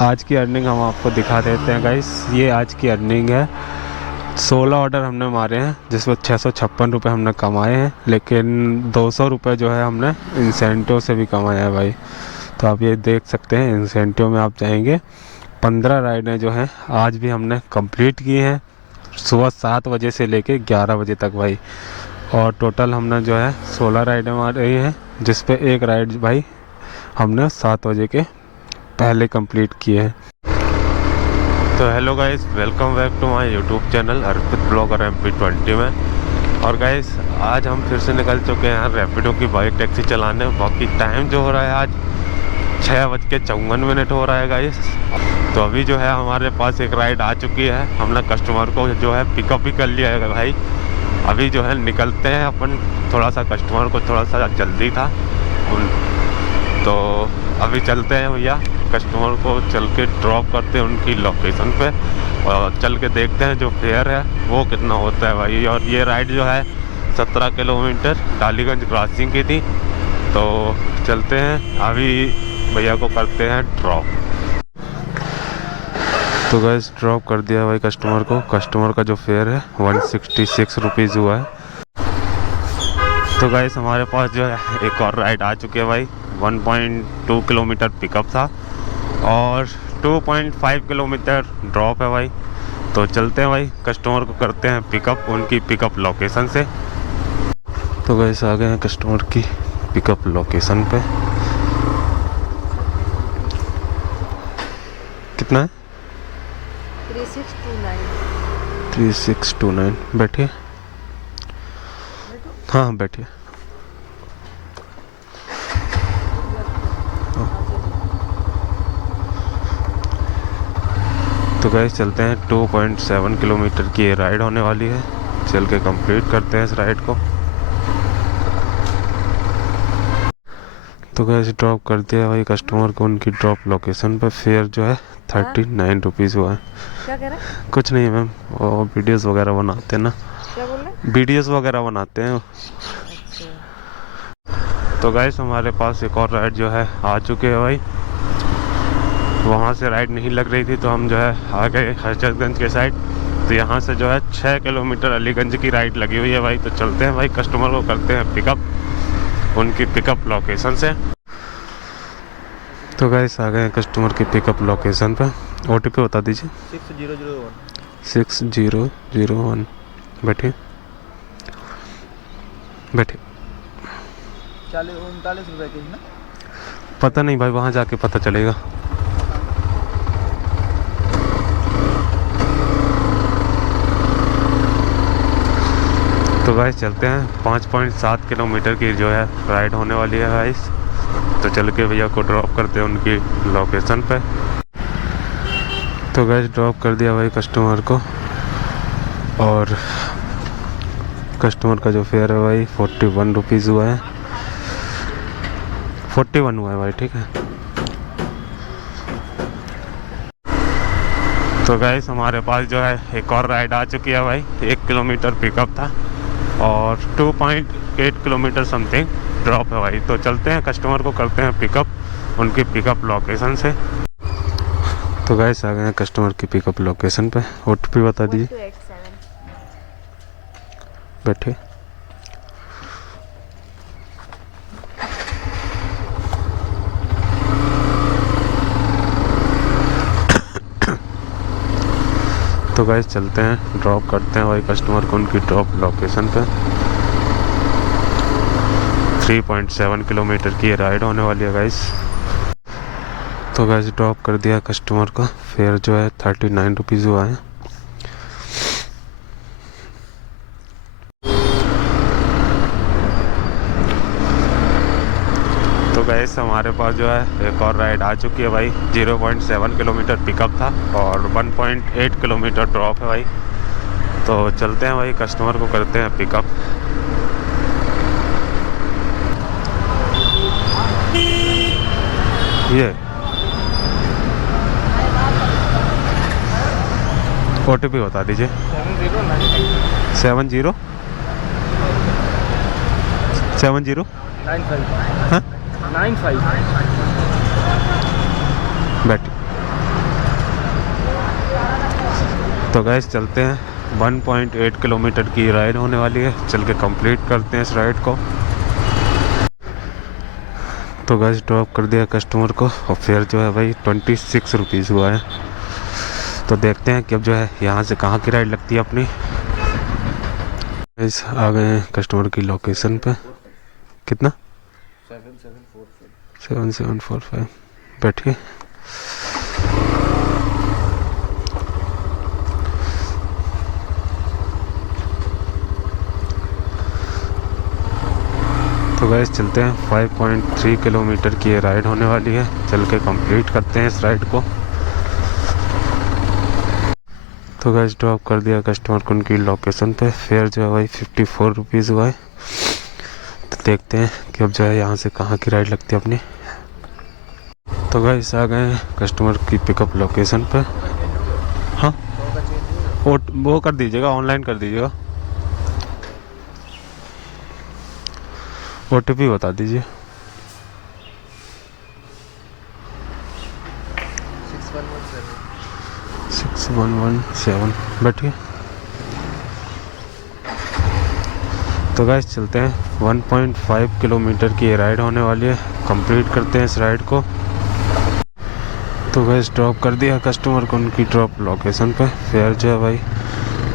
आज की अर्निंग हम आपको दिखा देते हैं गाइस। ये आज की अर्निंग है। 16 ऑर्डर हमने मारे हैं जिसमें 656 रुपये हमने कमाए हैं, लेकिन 200 रुपये जो है हमने इंसेंटिव से भी कमाया है भाई। तो आप ये देख सकते हैं, इंसेंटिव में आप जाएंगे। 15 राइडें जो हैं आज भी हमने कंप्लीट की हैं, सुबह 7 बजे से लेके 11 बजे तक भाई। और टोटल हमने जो है 16 राइडें मार रही हैं, जिस पे एक राइड भाई हमने 7 बजे के पहले कंप्लीट किए हैं। तो hello guys, welcome back to my YouTube channel Arpit blogger MP20 में। और गाइस आज हम फिर से निकल चुके हैं रैपिडो की बाइक टैक्सी चलाने। बाकी टाइम जो हो रहा है आज 6:54 हो रहा है गाइस। तो अभी जो है हमारे पास एक राइड आ चुकी है। हमने कस्टमर को जो है पिकअप भी कर लिया है भाई। अभी जो है निकलते हैं अपन, थोड़ा सा कस्टमर को थोड़ा सा जल्दी था तो अभी चलते हैं भैया। कस्टमर को चल के ड्रॉप करते हैं उनकी लोकेशन पे और चल के देखते हैं जो फेयर है वो कितना होता है भाई। और ये राइड जो है 17 किलोमीटर डालीगंज क्रॉसिंग की थी। तो चलते हैं अभी भैया को करते हैं ड्रॉप। तो गैस ड्रॉप कर दिया भाई कस्टमर को। कस्टमर का जो फेयर है 166 रुपीज़ हुआ है। तो गैस हमारे पास जो है एक और राइड आ चुकी है भाई। 1.2 किलोमीटर पिकअप था और 2.5 किलोमीटर ड्रॉप है भाई। तो चलते हैं भाई, कस्टमर को करते हैं पिकअप उनकी पिकअप लोकेशन से। तो गैस आ गए हैं कस्टमर की पिकअप लोकेशन पे। कितना है? 3629। बैठिए। हाँ बैठिए। तो गैस चलते हैं। 2.7 किलोमीटर की ये राइड होने वाली है। चल के कंप्लीट करते हैं इस राइड को। तो गैस ड्रॉप कर दिया भाई कस्टमर को उनकी ड्रॉप लोकेशन पर। फेयर जो है 39 रुपीज़ हुआ है। क्या कह रहे हैं? कुछ नहीं मैम, वो वीडियोस वगैरह बनाते हैं ना। क्या बोल रहे हैं? वीडियोस वगैरह बनाते हैं। तो गैस हमारे पास एक और राइड जो है आ चुके हैं भाई। वहाँ से राइड नहीं लग रही थी तो हम जो है आ गए हजरतगंज के साइड। तो यहाँ से जो है 6 किलोमीटर अलीगंज की राइड लगी हुई है भाई। तो चलते हैं भाई, कस्टमर को करते हैं पिकअप उनकी पिकअप लोकेशन से। तो गैस आ गए कस्टमर की पिकअप लोकेशन पे। OTP बता दीजिए। 6001। बैठिए बैठिए। 39 रुपए की ना? पता नहीं भाई, वहाँ जाके पता चलेगा। तो गाइस चलते हैं। 5.7 किलोमीटर की जो है राइड होने वाली है गाइस। तो चल के भैया को ड्रॉप करते हैं उनकी लोकेशन पे। तो गाइस ड्रॉप कर दिया भाई कस्टमर को और कस्टमर का जो फेयर है भाई 41 रुपीज़ हुआ है। 41 हुआ है भाई, ठीक है। तो गाइस हमारे पास जो है एक और राइड आ चुकी है भाई। 1 किलोमीटर पिकअप था और 2.8 किलोमीटर समथिंग ड्रॉप है भाई। तो चलते हैं, कस्टमर को करते हैं पिकअप उनकी पिकअप लोकेशन से। तो गाइस आ गए हैं कस्टमर की पिकअप लोकेशन पे। OTP बता दीजिए। बैठे। तो गाइस चलते हैं, ड्रॉप करते हैं भाई कस्टमर को उनकी ड्रॉप लोकेशन पे। 3.7 किलोमीटर की राइड होने वाली है गाइस। तो गाइस ड्रॉप कर दिया कस्टमर का। फेयर जो है 39 रुपीज़ हुआ है। तो गाइस हमारे पास जो है एक और राइड आ चुकी है भाई। 0.7 किलोमीटर पिकअप था और 1.8 किलोमीटर ड्रॉप है भाई। तो चलते हैं भाई, कस्टमर को करते हैं पिकअप। ये OTP बता दीजिए। 70 95 बैठ। तो गैस चलते हैं, 1.8 किलोमीटर की राइड होने वाली है, चल के कंप्लीट करते हैं इस राइड को। तो गैस ड्रॉप कर दिया कस्टमर को और फेयर जो है भाई 26 रुपीज़ हुआ है। तो देखते हैं कि अब जो है यहाँ से कहाँ की राइड लगती है अपनी। गैस आ गए हैं कस्टमर की लोकेशन पे। कितना? 7745। बैठिए। तो गैस चलते हैं, 5.3 किलोमीटर की ये राइड होने वाली है, चल के कंप्लीट करते हैं इस राइड को। तो गैस ड्रॉप कर दिया कस्टमर को उनकी लोकेशन पे। फेयर जो है भाई 54 रुपीज़ हुआ है। तो देखते हैं कि अब जो है यहाँ से कहाँ की राइड लगती है अपनी। तो गैस आ गए हैं कस्टमर की पिकअप लोकेशन पे। हाँ वो कर दीजिएगा, ऑनलाइन कर दीजिएगा। OTP बता दीजिए। 6117। बैठिए। तो गाइस चलते हैं, 1.5 किलोमीटर की ये राइड होने वाली है, कंप्लीट करते हैं इस राइड को। तो गाइस ड्रॉप कर दिया कस्टमर को उनकी ड्रॉप लोकेशन पे। फेयर जो है भाई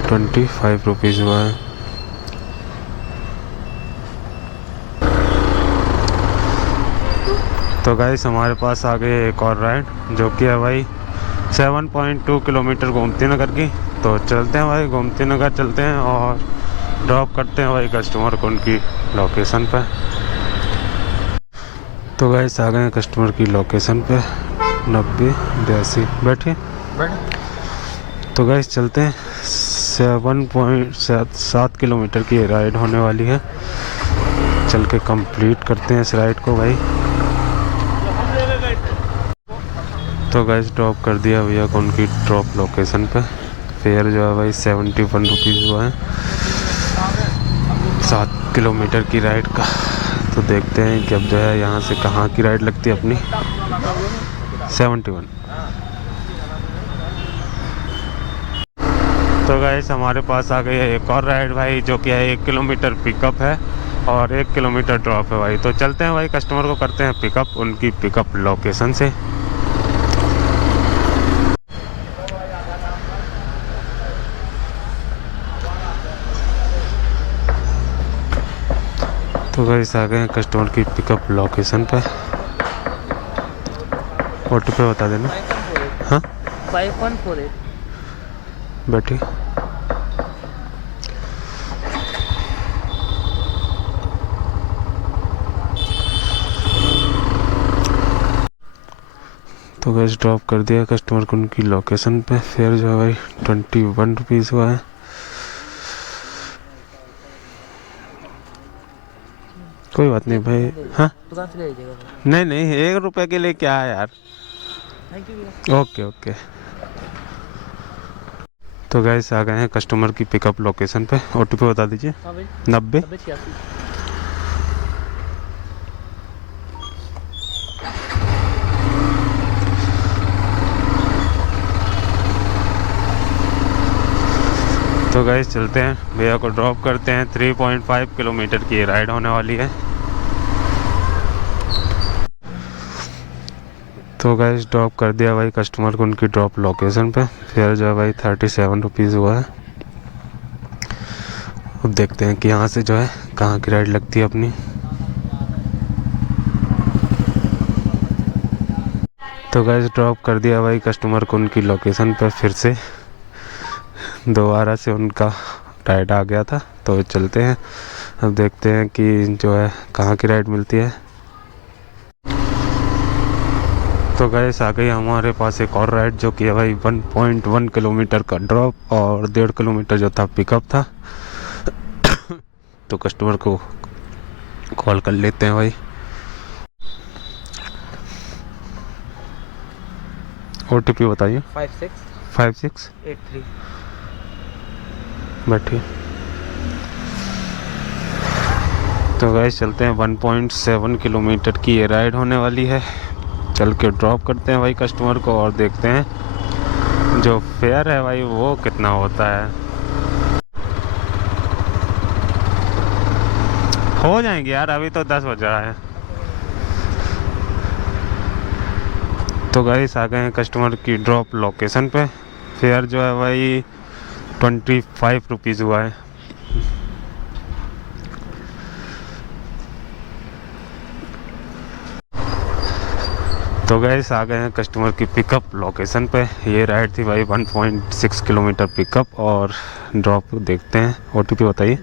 25 रुपीज़ हुआ है। तो गाइस हमारे पास आ गई एक और राइड जो कि है भाई 7.2 किलोमीटर गोमती नगर की। तो चलते हैं भाई, गोमती नगर चलते हैं और ड्रॉप करते हैं भाई कस्टमर को उनकी लोकेशन पे। तो गाइस आ गए हैं कस्टमर की लोकेशन पे, 9082। बैठिए। तो गाइस चलते हैं, 7 किलोमीटर की राइड होने वाली है, चल के कंप्लीट करते हैं इस राइड को भाई। तो गाइस ड्रॉप कर दिया भैया को उनकी ड्रॉप लोकेशन पे। फेयर जो है भाई 71 रुपीज़ हुआ है 7 किलोमीटर की राइड का। तो देखते हैं कि अब जो है यहाँ से कहाँ की राइड लगती है अपनी। 71। तो गाइस हमारे पास आ गई है एक और राइड भाई, जो कि है 1 किलोमीटर पिकअप है और 1 किलोमीटर ड्रॉप है भाई। तो चलते हैं भाई, कस्टमर को करते हैं पिकअप उनकी पिकअप लोकेशन से। तो गाइस आ गए हैं कस्टमर की पिकअप लोकेशन पे। OTP बता देना। हाँ 5148। बैठी। तो गाइस ड्रॉप कर दिया कस्टमर को उनकी लोकेशन पे। फेयर जो है भाई 21 रुपीज़ हुआ है। कोई बात नहीं भाई। हाँ दुकान से ले लीजिएगा। नहीं 1 रुपए के लिए क्या है यार। Thank you. ओके। तो गाइस आ गए हैं कस्टमर की पिकअप लोकेशन पे। OTP बता दीजिए। 90। तो गाइस चलते हैं, भैया को ड्रॉप करते हैं। 3.5 किलोमीटर की राइड होने वाली है। तो गाइस ड्रॉप कर दिया भाई कस्टमर को उनकी ड्रॉप लोकेशन पे। फेयर जो है भाई 37 रुपीज़ हुआ है। अब देखते हैं कि यहाँ से जो है कहाँ की राइड लगती है अपनी। तो गाइस ड्रॉप कर दिया भाई कस्टमर को उनकी लोकेशन पे। फिर से दोबारा से उनका राइड आ गया था, तो चलते हैं अब देखते हैं कि जो है कहाँ की राइड मिलती है। तो गाइस आ गई हमारे पास एक और राइड जो कि है भाई 1.1 किलोमीटर का ड्रॉप और 1.5 किलोमीटर जो था पिकअप था। तो कस्टमर को कॉल कर लेते हैं भाई। OTP बताइए। 5683। बैठिए। तो गाइस चलते हैं, 1.7 किलोमीटर की ये राइड होने वाली है, चल के ड्रॉप करते हैं भाई कस्टमर को और देखते हैं जो फेयर है भाई वो कितना होता है। हो जाएंगे यार, अभी तो 10 बज रहा है। तो गाइस आ गए हैं कस्टमर की ड्रॉप लोकेशन पे। फेयर जो है भाई 25 रुपीज़ हुआ है। तो गाइस आ गए हैं कस्टमर की पिकअप लोकेशन पे। ये राइड थी भाई 1.6 किलोमीटर पिकअप और ड्रॉप देखते हैं। OTP बताइए।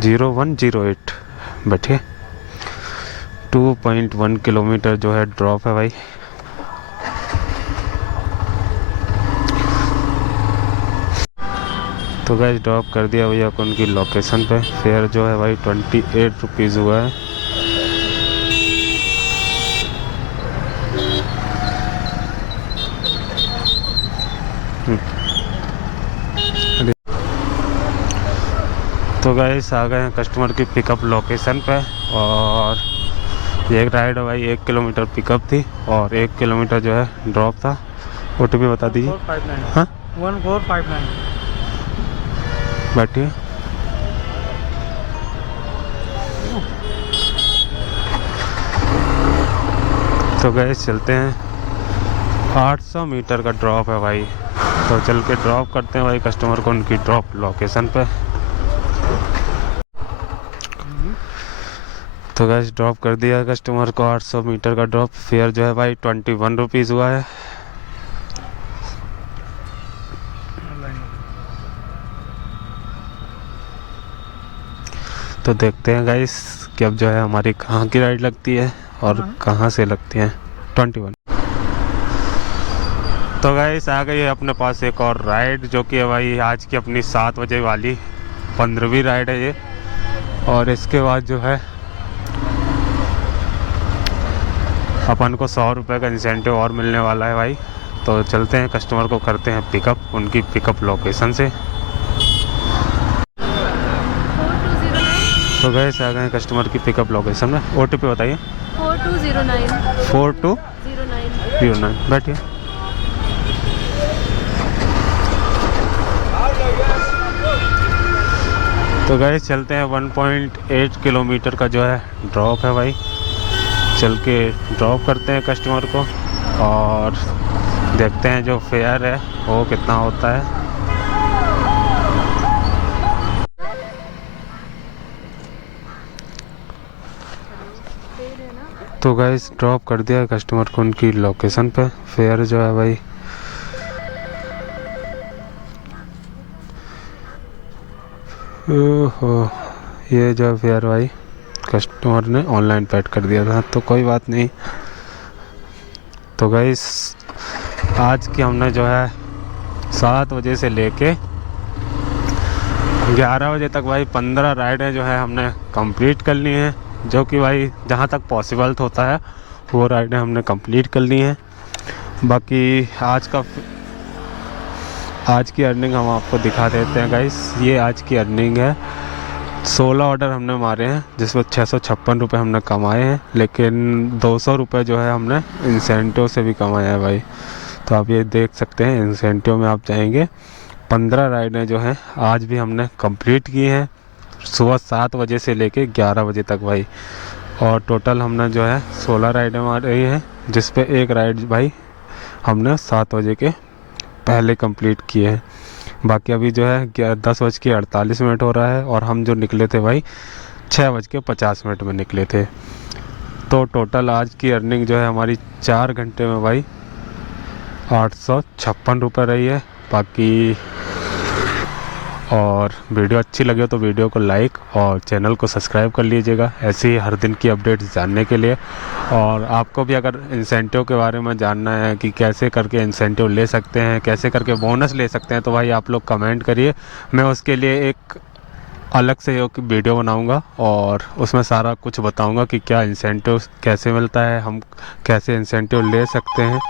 0108 बैठिए। 2.1 किलोमीटर जो है ड्रॉप है भाई। तो गाइस ड्रॉप कर दिया भैया को उनकी लोकेशन पे। फेयर जो है भाई 28 रुपीज़ हुआ है। तो गाइस आ गए हैं कस्टमर की पिकअप लोकेशन पे और ये राइड है भाई 1 किलोमीटर पिकअप थी और 1 किलोमीटर जो है ड्रॉप था। OTP बता दीजिए। 1459 हाँ 1459 बैठिए। तो गाइस चलते हैं। 800 मीटर का ड्रॉप है भाई, तो चल के ड्रॉप करते हैं भाई कस्टमर को उनकी ड्रॉप लोकेशन पे। तो गाइस ड्रॉप कर दिया कस्टमर को 800 मीटर का ड्रॉप। फेयर जो है भाई 21 रुपीज़ हुआ है। तो देखते हैं गाइस कि अब जो है हमारी कहाँ की राइड लगती है और कहाँ से लगती है। 21। तो गाइस आ गई है अपने पास एक और राइड जो कि है भाई आज की अपनी 7 बजे वाली 15वीं राइड है ये। और इसके बाद जो है अपन को 100 रुपये का इंसेंटिव और मिलने वाला है भाई। तो चलते हैं कस्टमर को करते हैं पिकअप उनकी पिकअप लोकेशन से। तो गैस आ गए कस्टमर की पिकअप लोकेशन में। OTP बताइए। 4209 4209 बैठिए। तो गैस चलते हैं। 1.8 किलोमीटर का जो है ड्रॉप है भाई। चल के ड्रॉप करते हैं कस्टमर को और देखते हैं जो फेयर है वो कितना होता है। तो गाइस ड्रॉप कर दिया कस्टमर को उनकी लोकेशन पे। फेयर जो है भाई ओहो, ये जो फेयर भाई कस्टमर ने ऑनलाइन पेड कर दिया था, तो कोई बात नहीं। तो गाइस आज की हमने जो है 7 बजे से लेके 11 बजे तक भाई 15 राइडें जो है हमने कंप्लीट कर ली हैं, जो कि भाई जहाँ तक पॉसिबल होता है वो राइडें हमने कंप्लीट कर ली हैं। बाकी आज की अर्निंग हम आपको दिखा देते हैं गाइस। ये आज की अर्निंग है। 16 ऑर्डर हमने मारे हैं जिसमें 656 रुपये हमने कमाए हैं, लेकिन 200 रुपये जो है हमने इंसेंटिव से भी कमाया है भाई। तो आप ये देख सकते हैं इंसेंटिव में आप जाएंगे। 15 राइडें जो हैं आज भी हमने कंप्लीट की हैं सुबह 7 बजे से लेके 11 बजे तक भाई। और टोटल हमने जो है 16 राइडें मार रही हैं, जिस पे एक राइड भाई हमने 7 बजे के पहले कंप्लीट किए हैं। बाकी अभी जो है 10:48 हो रहा है और हम जो निकले थे भाई 6:50 में निकले थे। तो टोटल आज की अर्निंग जो है हमारी 4 घंटे में भाई 856 रुपये रही है। बाकी और वीडियो अच्छी लगे तो वीडियो को लाइक और चैनल को सब्सक्राइब कर लीजिएगा ऐसे ही हर दिन की अपडेट्स जानने के लिए। और आपको भी अगर इंसेंटिव के बारे में जानना है कि कैसे करके इंसेंटिव ले सकते हैं, कैसे करके बोनस ले सकते हैं, तो भाई आप लोग कमेंट करिए। मैं उसके लिए एक अलग से एक वीडियो बनाऊंगा और उसमें सारा कुछ बताऊंगा कि क्या इंसेंटिव कैसे मिलता है, हम कैसे इंसेंटिव ले सकते हैं।